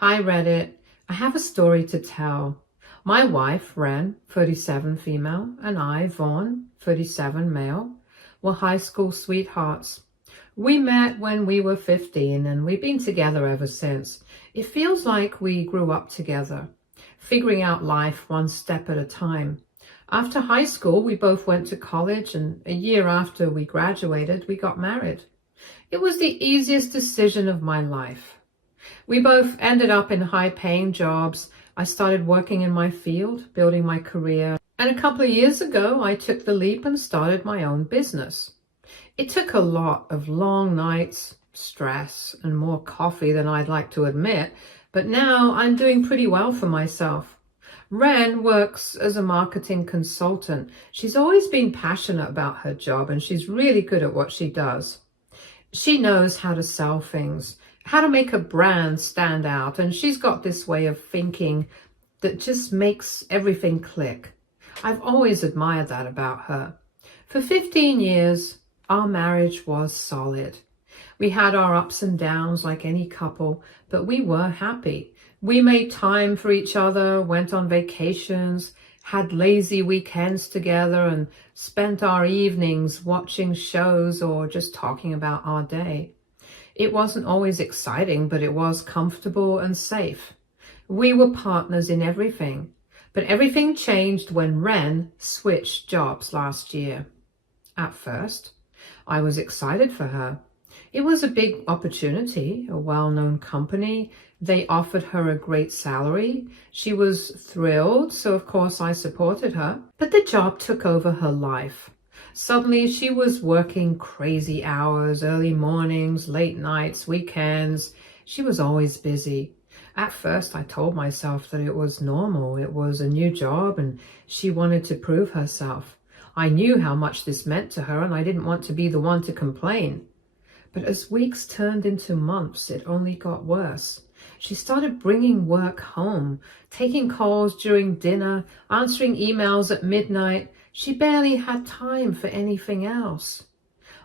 Hi Reddit, I have a story to tell. My wife, Ren, 37 female, and I, Vaughn, 37 male, were high school sweethearts. We met when we were 15 and we've been together ever since. It feels like we grew up together, figuring out life one step at a time. After high school, we both went to college, and a year after we graduated, we got married. It was the easiest decision of my life. We both ended up in high-paying jobs. I started working in my field, building my career, and a couple of years ago, I took the leap and started my own business. It took a lot of long nights, stress, and more coffee than I'd like to admit, but now I'm doing pretty well for myself. Ren works as a marketing consultant. She's always been passionate about her job, and she's really good at what she does. She knows how to sell things, how to make a brand stand out, and she's got this way of thinking that just makes everything click. I've always admired that about her. For 15 years, our marriage was solid. We had our ups and downs like any couple, but we were happy. We made time for each other, went on vacations, had lazy weekends together, and spent our evenings watching shows or just talking about our day. It wasn't always exciting, but it was comfortable and safe. We were partners in everything, but everything changed when Ren switched jobs last year. At first, I was excited for her. It was a big opportunity, a well-known company. They offered her a great salary. She was thrilled, so of course I supported her. But the job took over her life. Suddenly she was working crazy hours, early mornings, late nights, weekends. She was always busy. At first I told myself that it was normal. It was a new job and she wanted to prove herself. I knew how much this meant to her and I didn't want to be the one to complain. But as weeks turned into months, it only got worse. She started bringing work home, taking calls during dinner, answering emails at midnight. She barely had time for anything else.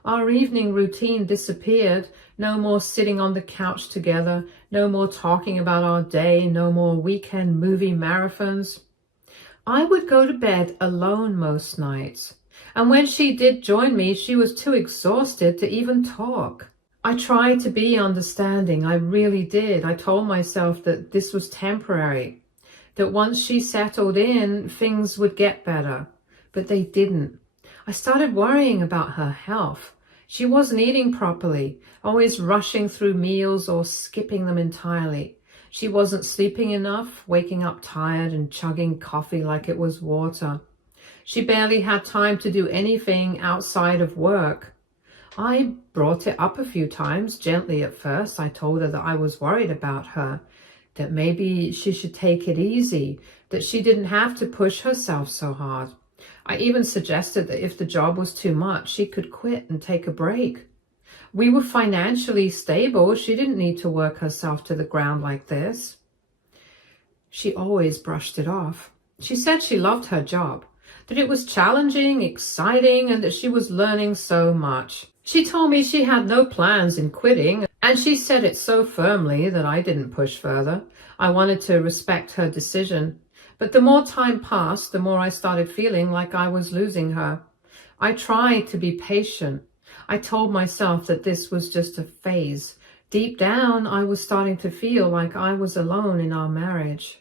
Our evening routine disappeared. No more sitting on the couch together, no more talking about our day, no more weekend movie marathons. I would go to bed alone most nights, and when she did join me, she was too exhausted to even talk. I tried to be understanding, I really did. I told myself that this was temporary, that once she settled in, things would get better. But they didn't. I started worrying about her health. She wasn't eating properly, always rushing through meals or skipping them entirely. She wasn't sleeping enough, waking up tired and chugging coffee like it was water. She barely had time to do anything outside of work. I brought it up a few times, gently at first. I told her that I was worried about her, that maybe she should take it easy, that she didn't have to push herself so hard. I even suggested that if the job was too much, she could quit and take a break. We were financially stable. She didn't need to work herself to the ground like this. She always brushed it off. She said she loved her job, that it was challenging, exciting, and that she was learning so much. She told me she had no plans in quitting, and she said it so firmly that I didn't push further. I wanted to respect her decision. But the more time passed, the more I started feeling like I was losing her. I tried to be patient. I told myself that this was just a phase. Deep down, I was starting to feel like I was alone in our marriage.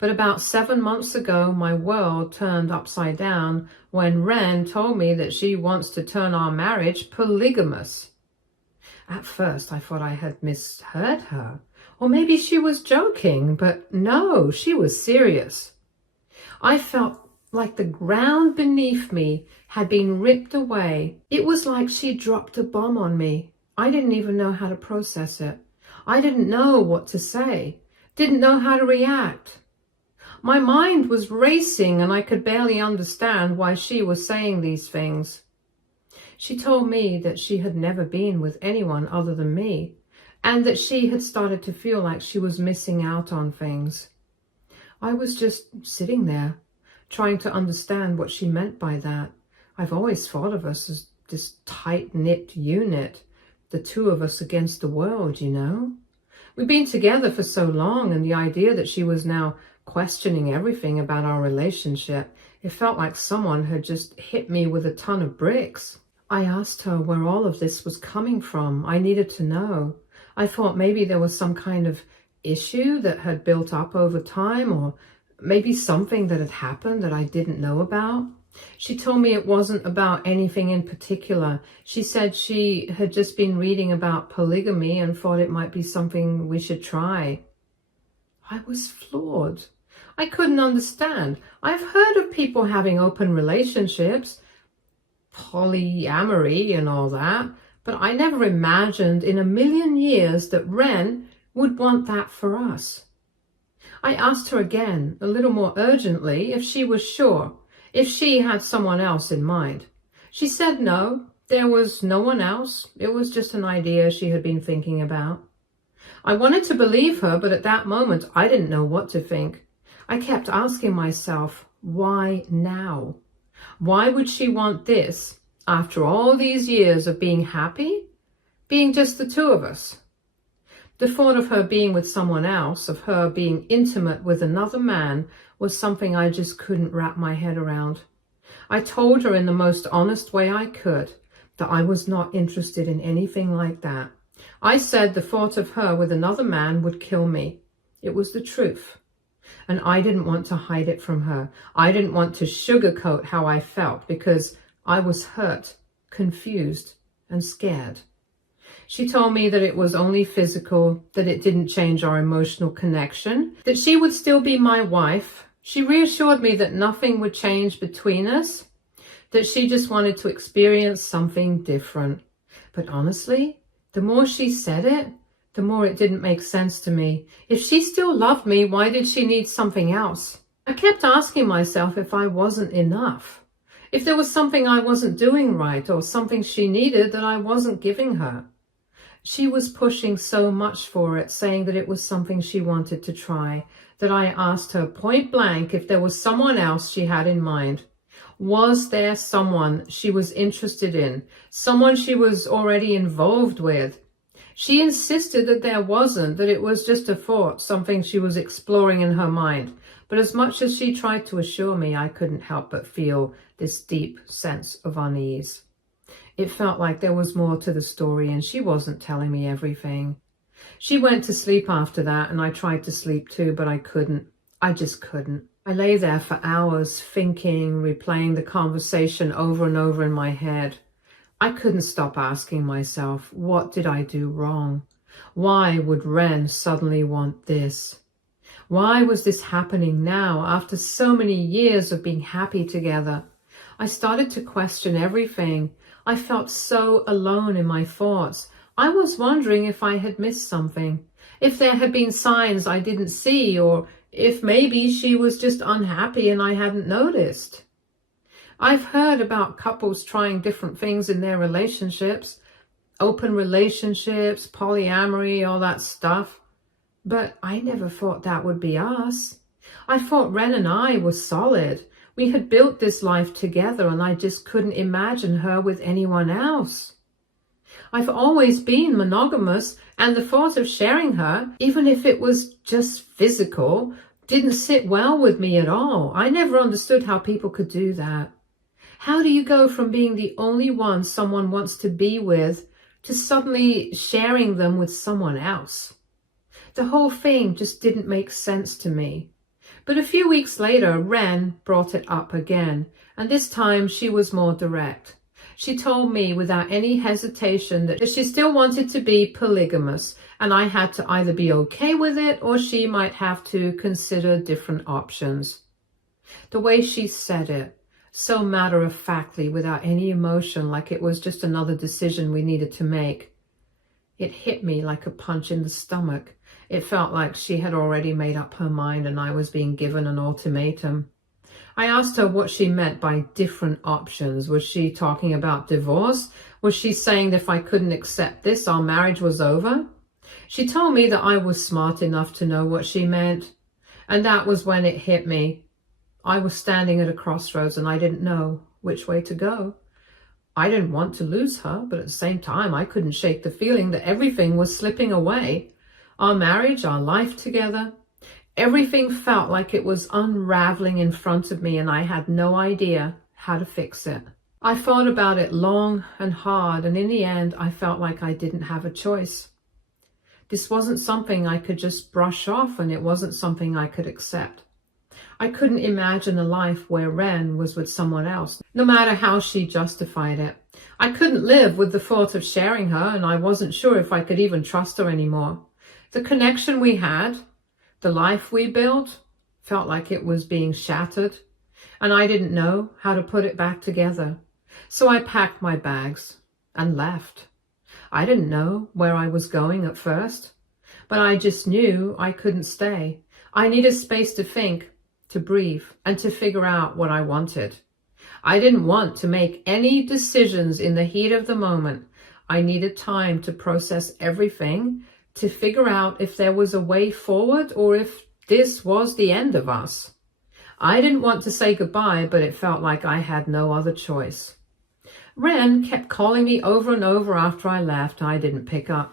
But about 7 months ago, my world turned upside down when Ren told me that she wants to turn our marriage polygamous. At first, I thought I had misheard her. Or maybe she was joking, but no, she was serious. I felt like the ground beneath me had been ripped away. It was like she dropped a bomb on me. I didn't even know how to process it. I didn't know what to say, didn't know how to react. My mind was racing and I could barely understand why she was saying these things. She told me that she had never been with anyone other than me, and that she had started to feel like she was missing out on things. I was just sitting there, trying to understand what she meant by that. I've always thought of us as this tight-knit unit, the two of us against the world, you know? We'd been together for so long, and the idea that she was now questioning everything about our relationship, it felt like someone had just hit me with a ton of bricks. I asked her where all of this was coming from. I needed to know. I thought maybe there was some kind of issue that had built up over time, or maybe something that had happened that I didn't know about. She told me it wasn't about anything in particular. She said she had just been reading about polygamy and thought it might be something we should try. I was floored. I couldn't understand. I've heard of people having open relationships, polyamory and all that, but I never imagined in a million years that Ren would want that for us. I asked her again, a little more urgently, if she was sure, if she had someone else in mind. She said no, there was no one else. It was just an idea she had been thinking about. I wanted to believe her, but at that moment, I didn't know what to think. I kept asking myself, why now? Why would she want this after all these years of being happy? Being just the two of us. The thought of her being with someone else, of her being intimate with another man, was something I just couldn't wrap my head around. I told her in the most honest way I could that I was not interested in anything like that. I said the thought of her with another man would kill me. It was the truth. And I didn't want to hide it from her. I didn't want to sugarcoat how I felt because I was hurt, confused, and scared. She told me that it was only physical, that it didn't change our emotional connection, that she would still be my wife. She reassured me that nothing would change between us, that she just wanted to experience something different. But honestly, the more she said it, the more it didn't make sense to me. If she still loved me, why did she need something else? I kept asking myself if I wasn't enough, if there was something I wasn't doing right or something she needed that I wasn't giving her. She was pushing so much for it, saying that it was something she wanted to try, that I asked her point blank if there was someone else she had in mind. Was there someone she was interested in, someone she was already involved with? She insisted that there wasn't, that it was just a thought, something she was exploring in her mind. But as much as she tried to assure me, I couldn't help but feel this deep sense of unease. It felt like there was more to the story and she wasn't telling me everything. She went to sleep after that and I tried to sleep too, but I couldn't. I just couldn't. I lay there for hours thinking, replaying the conversation over and over in my head. I couldn't stop asking myself, what did I do wrong? Why would Ren suddenly want this? Why was this happening now after so many years of being happy together? I started to question everything. I felt so alone in my thoughts. I was wondering if I had missed something, if there had been signs I didn't see, or if maybe she was just unhappy and I hadn't noticed. I've heard about couples trying different things in their relationships, open relationships, polyamory, all that stuff. But I never thought that would be us. I thought Ren and I were solid. We had built this life together and I just couldn't imagine her with anyone else. I've always been monogamous and the thought of sharing her, even if it was just physical, didn't sit well with me at all. I never understood how people could do that. How do you go from being the only one someone wants to be with to suddenly sharing them with someone else? The whole thing just didn't make sense to me. But a few weeks later, Ren brought it up again, and this time she was more direct. She told me without any hesitation that she still wanted to be polygamous, and I had to either be okay with it or she might have to consider different options. The way she said it, so matter-of-factly, without any emotion, like it was just another decision we needed to make, it hit me like a punch in the stomach. It felt like she had already made up her mind and I was being given an ultimatum. I asked her what she meant by different options. Was she talking about divorce? Was she saying that if I couldn't accept this, our marriage was over? She told me that I was smart enough to know what she meant. And that was when it hit me. I was standing at a crossroads and I didn't know which way to go. I didn't want to lose her, but at the same time, I couldn't shake the feeling that everything was slipping away. our marriage, our life together. Everything felt like it was unraveling in front of me and I had no idea how to fix it. I thought about it long and hard, and in the end, I felt like I didn't have a choice. This wasn't something I could just brush off, and it wasn't something I could accept. I couldn't imagine a life where Ren was with someone else, no matter how she justified it. I couldn't live with the thought of sharing her, and I wasn't sure if I could even trust her anymore. The connection we had, the life we built, felt like it was being shattered, and I didn't know how to put it back together. So I packed my bags and left. I didn't know where I was going at first, but I just knew I couldn't stay. I needed space to think, to breathe, and to figure out what I wanted. I didn't want to make any decisions in the heat of the moment. I needed time to process everything, to figure out if there was a way forward or if this was the end of us. I didn't want to say goodbye, but it felt like I had no other choice. Ren kept calling me over and over after I left. I didn't pick up.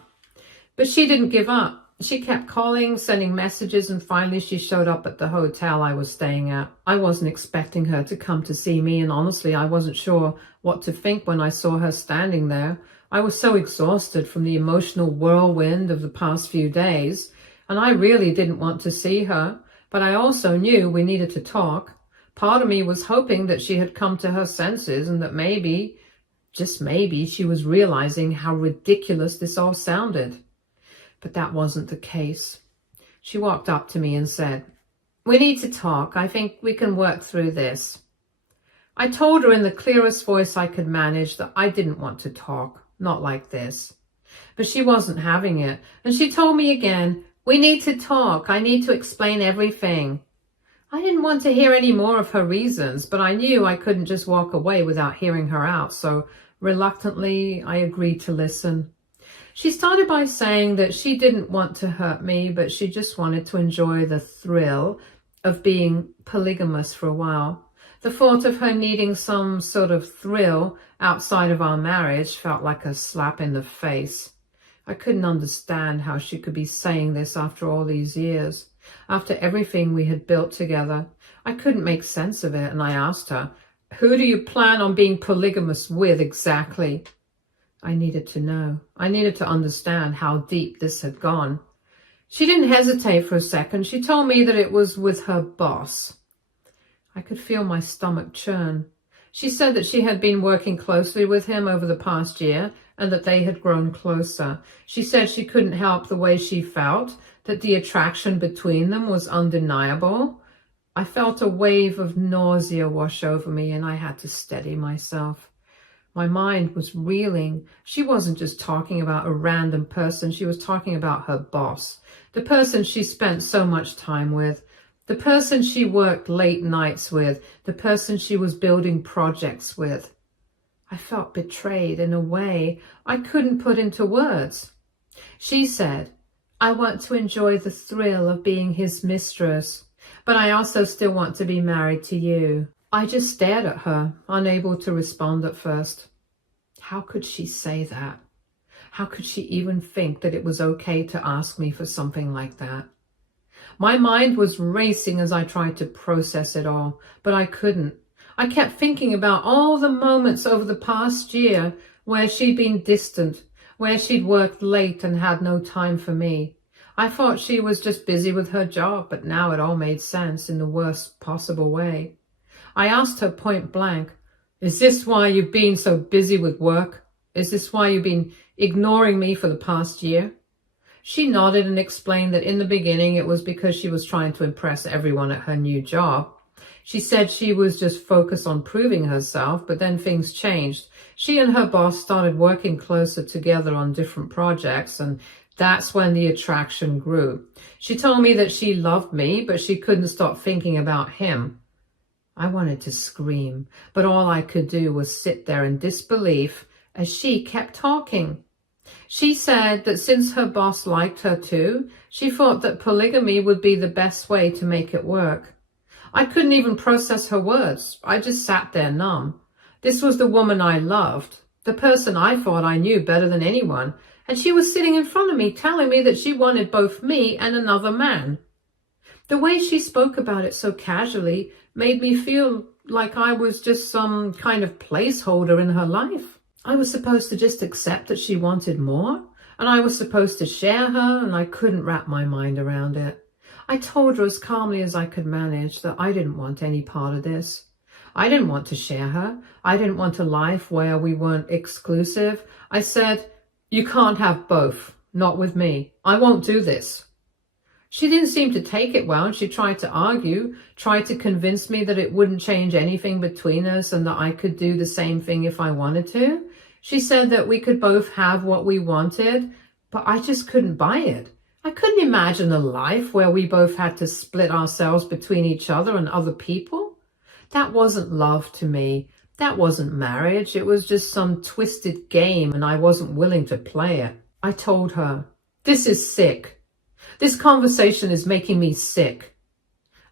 But she didn't give up. She kept calling, sending messages, and finally she showed up at the hotel I was staying at. I wasn't expecting her to come to see me, and honestly, I wasn't sure what to think when I saw her standing there. I was so exhausted from the emotional whirlwind of the past few days, and I really didn't want to see her, but I also knew we needed to talk. Part of me was hoping that she had come to her senses and that maybe, just maybe, she was realizing how ridiculous this all sounded. But that wasn't the case. She walked up to me and said, "We need to talk. I think we can work through this." I told her in the clearest voice I could manage that I didn't want to talk, not like this. But she wasn't having it, and she told me again, "We need to talk. I need to explain everything." I didn't want to hear any more of her reasons, but I knew I couldn't just walk away without hearing her out, so reluctantly I agreed to listen. She started by saying that she didn't want to hurt me, but she just wanted to enjoy the thrill of being polygamous for a while. The thought of her needing some sort of thrill outside of our marriage felt like a slap in the face. I couldn't understand how she could be saying this after all these years, after everything we had built together. I couldn't make sense of it, and I asked her, "Who do you plan on being polygamous with exactly?" I needed to know. I needed to understand how deep this had gone. She didn't hesitate for a second. She told me that it was with her boss. I could feel my stomach churn. She said that she had been working closely with him over the past year and that they had grown closer. She said she couldn't help the way she felt, that the attraction between them was undeniable. I felt a wave of nausea wash over me and I had to steady myself. My mind was reeling. She wasn't just talking about a random person. She was talking about her boss, the person she spent so much time with, the person she worked late nights with, the person she was building projects with. I felt betrayed in a way I couldn't put into words. She said, "I want to enjoy the thrill of being his mistress, but I also still want to be married to you." I just stared at her, unable to respond at first. How could she say that? How could she even think that it was okay to ask me for something like that? My mind was racing as I tried to process it all, but I couldn't. I kept thinking about all the moments over the past year where she'd been distant, where she'd worked late and had no time for me. I thought she was just busy with her job, but now it all made sense in the worst possible way. I asked her point blank, "Is this why you've been so busy with work? Is this why you've been ignoring me for the past year?" She nodded and explained that in the beginning it was because she was trying to impress everyone at her new job. She said she was just focused on proving herself, but then things changed. She and her boss started working closer together on different projects, and that's when the attraction grew. She told me that she loved me, but she couldn't stop thinking about him. I wanted to scream, but all I could do was sit there in disbelief as she kept talking. She said that since her boss liked her too, she thought that polygamy would be the best way to make it work. I couldn't even process her words. I just sat there numb. This was the woman I loved, the person I thought I knew better than anyone, And she was sitting in front of me telling me that she wanted both me and another man. The way she spoke about it so casually made me feel like I was just some kind of placeholder in her life. I was supposed to just accept that she wanted more, and I was supposed to share her, and I couldn't wrap my mind around it. I told her as calmly as I could manage that I didn't want any part of this. I didn't want to share her. I didn't want a life where we weren't exclusive. I said, "You can't have both. Not with me. I won't do this." She didn't seem to take it well, and she tried to argue, tried to convince me that it wouldn't change anything between us and that I could do the same thing if I wanted to. She said that we could both have what we wanted, but I just couldn't buy it. I couldn't imagine a life where we both had to split ourselves between each other and other people. That wasn't love to me. That wasn't marriage. It was just some twisted game, and I wasn't willing to play it. I told her, "This is sick. This conversation is making me sick."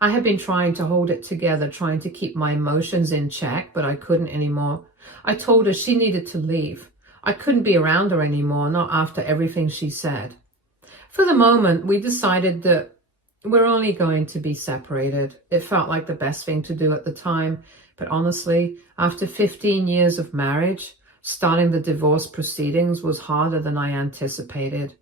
I had been trying to hold it together, trying to keep my emotions in check, but I couldn't anymore. I told her she needed to leave. I couldn't be around her anymore, not after everything she said. For the moment, we decided that we're only going to be separated. It felt like the best thing to do at the time, but honestly, after 15 years of marriage, starting the divorce proceedings was harder than I anticipated.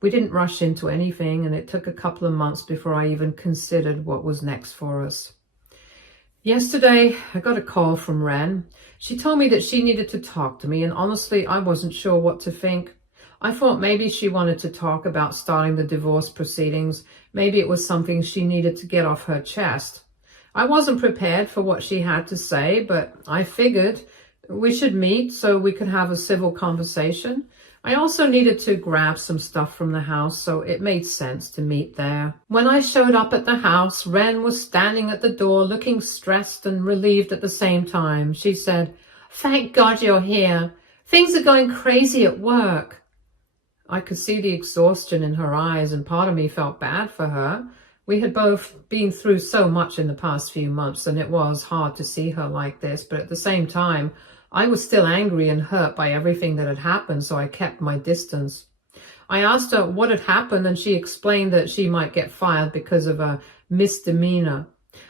We didn't rush into anything, and it took a couple of months before I even considered what was next for us. Yesterday, I got a call from Ren. She told me that she needed to talk to me, and honestly, I wasn't sure what to think. I thought maybe she wanted to talk about starting the divorce proceedings. Maybe it was something she needed to get off her chest. I wasn't prepared for what she had to say, but I figured we should meet so we could have a civil conversation. I also needed to grab some stuff from the house, so it made sense to meet there. When I showed up at the house, Ren was standing at the door looking stressed and relieved at the same time. She said, "Thank God you're here. Things are going crazy at work." I could see the exhaustion in her eyes, and part of me felt bad for her. We had both been through so much in the past few months, and it was hard to see her like this, but at the same time, I was still angry and hurt by everything that had happened, so I kept my distance. I asked her what had happened, and she explained that she might get fired because of a misdemeanor.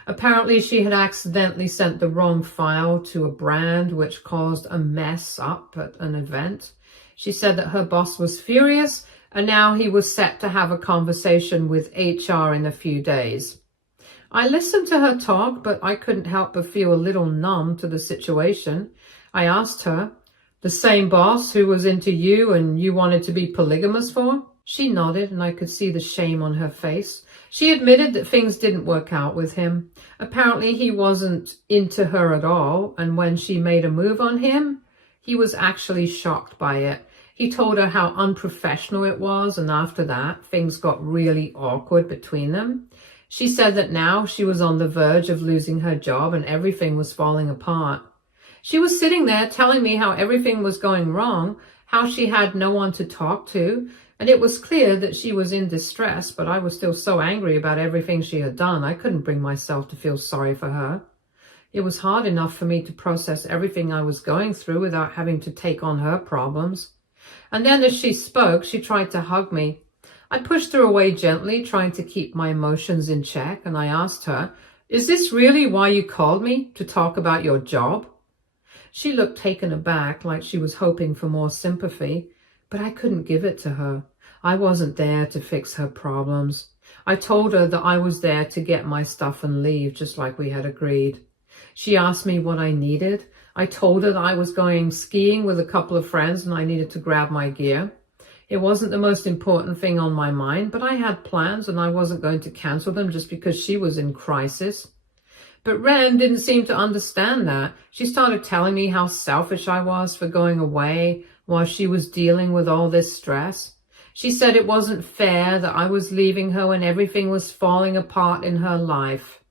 Apparently, she had accidentally sent the wrong file to a brand, which caused a mess up at an event. She said that her boss was furious, and now he was set to have a conversation with HR in a few days. I listened to her talk, but I couldn't help but feel a little numb to the situation. I asked her, "The same boss who was into you and you wanted to be polygamous for?" She nodded, and I could see the shame on her face. She admitted that things didn't work out with him. Apparently he wasn't into her at all, and when she made a move on him, he was actually shocked by it. He told her how unprofessional it was, and after that, things got really awkward between them. She said that now she was on the verge of losing her job and everything was falling apart. She was sitting there telling me how everything was going wrong, how she had no one to talk to, and it was clear that she was in distress, but I was still so angry about everything she had done, I couldn't bring myself to feel sorry for her. It was hard enough for me to process everything I was going through without having to take on her problems. And then as she spoke, she tried to hug me. I pushed her away gently, trying to keep my emotions in check, and I asked her, "Is this really why you called me, to talk about your job?" She looked taken aback, like she was hoping for more sympathy, but I couldn't give it to her. I wasn't there to fix her problems. I told her that I was there to get my stuff and leave, just like we had agreed. She asked me what I needed. I told her that I was going skiing with a couple of friends and I needed to grab my gear. It wasn't the most important thing on my mind, but I had plans and I wasn't going to cancel them just because she was in crisis. But Ren didn't seem to understand that. She started telling me how selfish I was for going away while she was dealing with all this stress. She said it wasn't fair that I was leaving her when everything was falling apart in her life.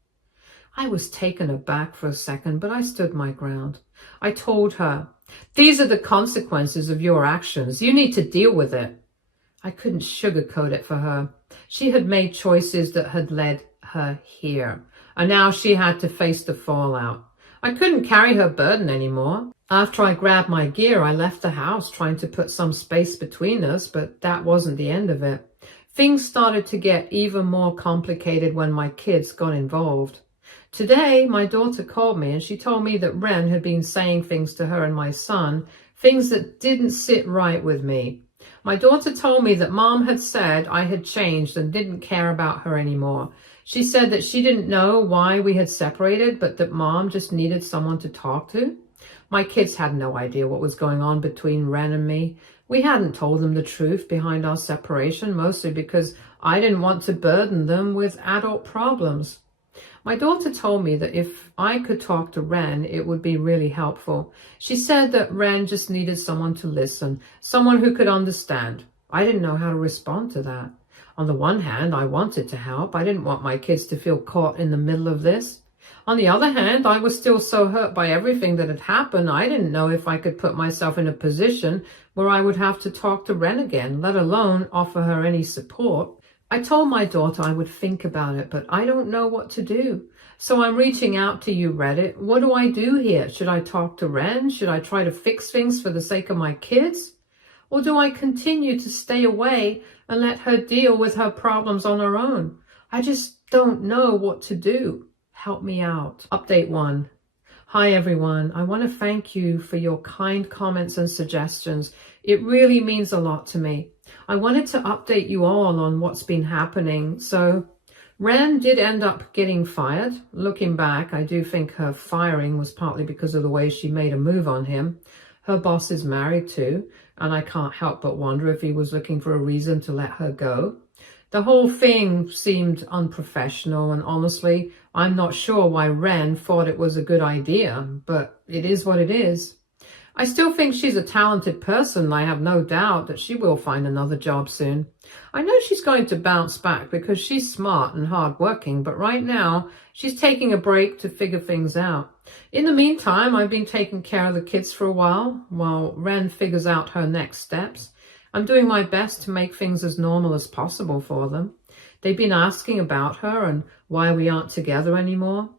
I was taken aback for a second, but I stood my ground. I told her, "These are the consequences of your actions. You need to deal with it." I couldn't sugarcoat it for her. She had made choices that had led her here, and now she had to face the fallout. I couldn't carry her burden anymore. After I grabbed my gear, I left the house trying to put some space between us, but that wasn't the end of it. Things started to get even more complicated when my kids got involved. Today, my daughter called me and she told me that Ren had been saying things to her and my son, things that didn't sit right with me. My daughter told me that Mom had said I had changed and didn't care about her anymore. She said that she didn't know why we had separated, but that Mom just needed someone to talk to. My kids had no idea what was going on between Ren and me. We hadn't told them the truth behind our separation, mostly because I didn't want to burden them with adult problems. My daughter told me that if I could talk to Ren, it would be really helpful. She said that Ren just needed someone to listen, someone who could understand. I didn't know how to respond to that. On the one hand, I wanted to help. I didn't want my kids to feel caught in the middle of this. On the other hand, I was still so hurt by everything that had happened, I didn't know if I could put myself in a position where I would have to talk to Ren again, let alone offer her any support. I told my daughter I would think about it, but I don't know what to do. So I'm reaching out to you, Reddit. What do I do here? Should I talk to Ren? Should I try to fix things for the sake of my kids? Or do I continue to stay away and let her deal with her problems on her own? I just don't know what to do. Help me out. Update 1. Hi everyone. I want to thank you for your kind comments and suggestions. It really means a lot to me. I wanted to update you all on what's been happening. So Ren did end up getting fired. Looking back, I do think her firing was partly because of the way she made a move on him. Her boss is married too, and I can't help but wonder if he was looking for a reason to let her go. The whole thing seemed unprofessional, and honestly, I'm not sure why Ren thought it was a good idea, but it is what it is. I still think she's a talented person. I have no doubt that she will find another job soon. I know she's going to bounce back because she's smart and hardworking, but right now she's taking a break to figure things out. In the meantime, I've been taking care of the kids for a while Ren figures out her next steps. I'm doing my best to make things as normal as possible for them. They've been asking about her and why we aren't together anymore.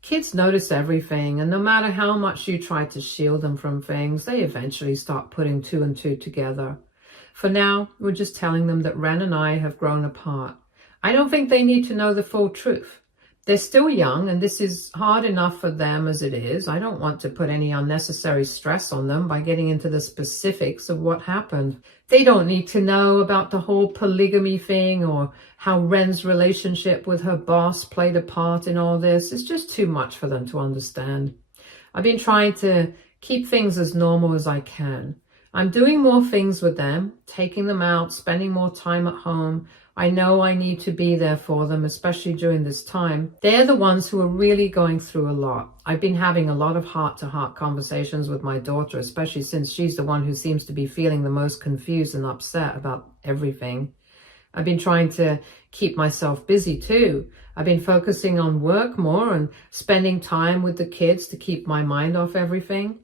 Kids notice everything, and no matter how much you try to shield them from things, they eventually start putting 2 and 2 together. For now, we're just telling them that Ren and I have grown apart. I don't think they need to know the full truth. They're still young, and this is hard enough for them as it is. I don't want to put any unnecessary stress on them by getting into the specifics of what happened. They don't need to know about the whole polygamy thing or how Ren's relationship with her boss played a part in all this. It's just too much for them to understand. I've been trying to keep things as normal as I can. I'm doing more things with them, taking them out, spending more time at home. I know I need to be there for them, especially during this time. They're the ones who are really going through a lot. I've been having a lot of heart-to-heart conversations with my daughter, especially since she's the one who seems to be feeling the most confused and upset about everything. I've been trying to keep myself busy too. I've been focusing on work more and spending time with the kids to keep my mind off everything.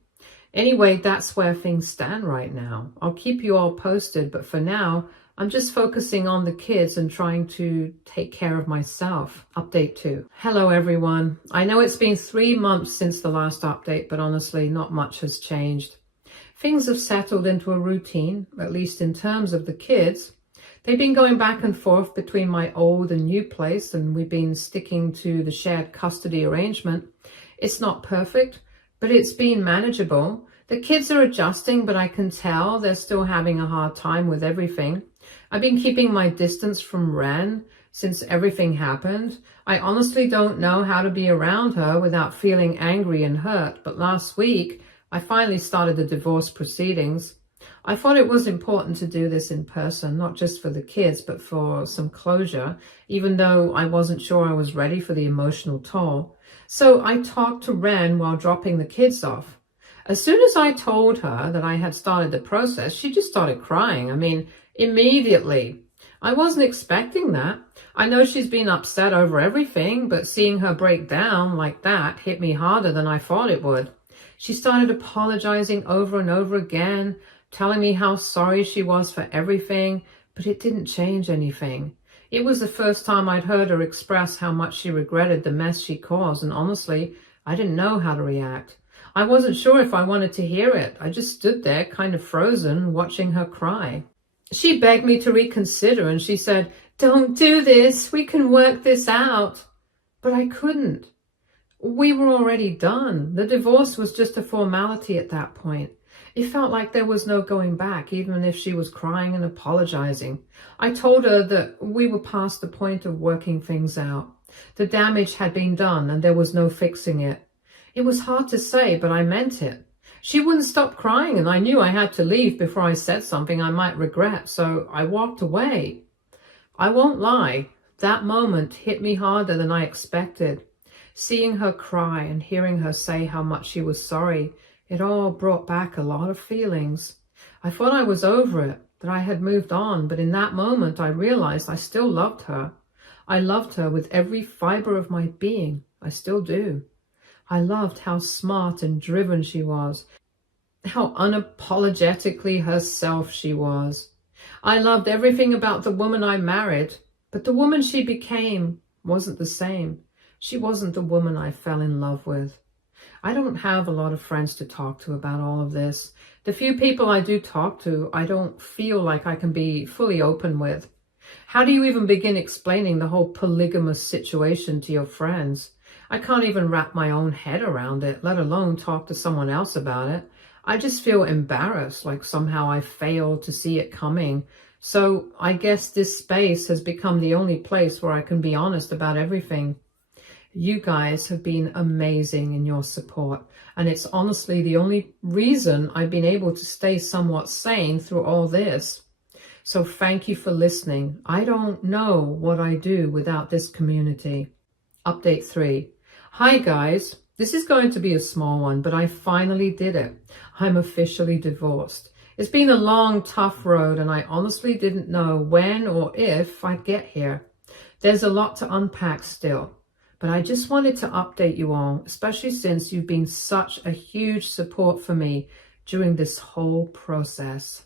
Anyway, that's where things stand right now. I'll keep you all posted, but for now, I'm just focusing on the kids and trying to take care of myself. Update 2. Hello, everyone. I know it's been 3 months since the last update, but honestly, not much has changed. Things have settled into a routine, at least in terms of the kids. They've been going back and forth between my old and new place, and we've been sticking to the shared custody arrangement. It's not perfect, but it's been manageable. The kids are adjusting, but I can tell they're still having a hard time with everything. I've been keeping my distance from Ren since everything happened. I honestly don't know how to be around her without feeling angry and hurt, but last week I finally started the divorce proceedings. I thought it was important to do this in person, not just for the kids, but for some closure, even though I wasn't sure I was ready for the emotional toll. So I talked to Ren while dropping the kids off. As soon as I told her that I had started the process, she just started crying. I mean, immediately. I wasn't expecting that. I know she's been upset over everything, but seeing her break down like that hit me harder than I thought it would. She started apologizing over and over again, telling me how sorry she was for everything, but it didn't change anything. It was the first time I'd heard her express how much she regretted the mess she caused, and honestly, I didn't know how to react. I wasn't sure if I wanted to hear it. I just stood there kind of frozen, watching her cry. She begged me to reconsider and she said, "Don't do this. We can work this out." But I couldn't. We were already done. The divorce was just a formality at that point. It felt like there was no going back, even if she was crying and apologizing. I told her that we were past the point of working things out. The damage had been done and there was no fixing it. It was hard to say, but I meant it. She wouldn't stop crying and I knew I had to leave before I said something I might regret, so I walked away. I won't lie, that moment hit me harder than I expected. Seeing her cry and hearing her say how much she was sorry, it all brought back a lot of feelings. I thought I was over it, that I had moved on, but in that moment I realized I still loved her. I loved her with every fiber of my being. I still do. I loved how smart and driven she was, how unapologetically herself she was. I loved everything about the woman I married, but the woman she became wasn't the same. She wasn't the woman I fell in love with. I don't have a lot of friends to talk to about all of this. The few people I do talk to, I don't feel like I can be fully open with. How do you even begin explaining the whole polygamous situation to your friends? I can't even wrap my own head around it, let alone talk to someone else about it. I just feel embarrassed, like somehow I failed to see it coming. So I guess this space has become the only place where I can be honest about everything. You guys have been amazing in your support, and it's honestly the only reason I've been able to stay somewhat sane through all this. So thank you for listening. I don't know what I do without this community. Update 3. Hi guys, this is going to be a small one, but I finally did it. I'm officially divorced. It's been a long, tough road, and I honestly didn't know when or if I'd get here. There's a lot to unpack still. But I just wanted to update you all, especially since you've been such a huge support for me during this whole process.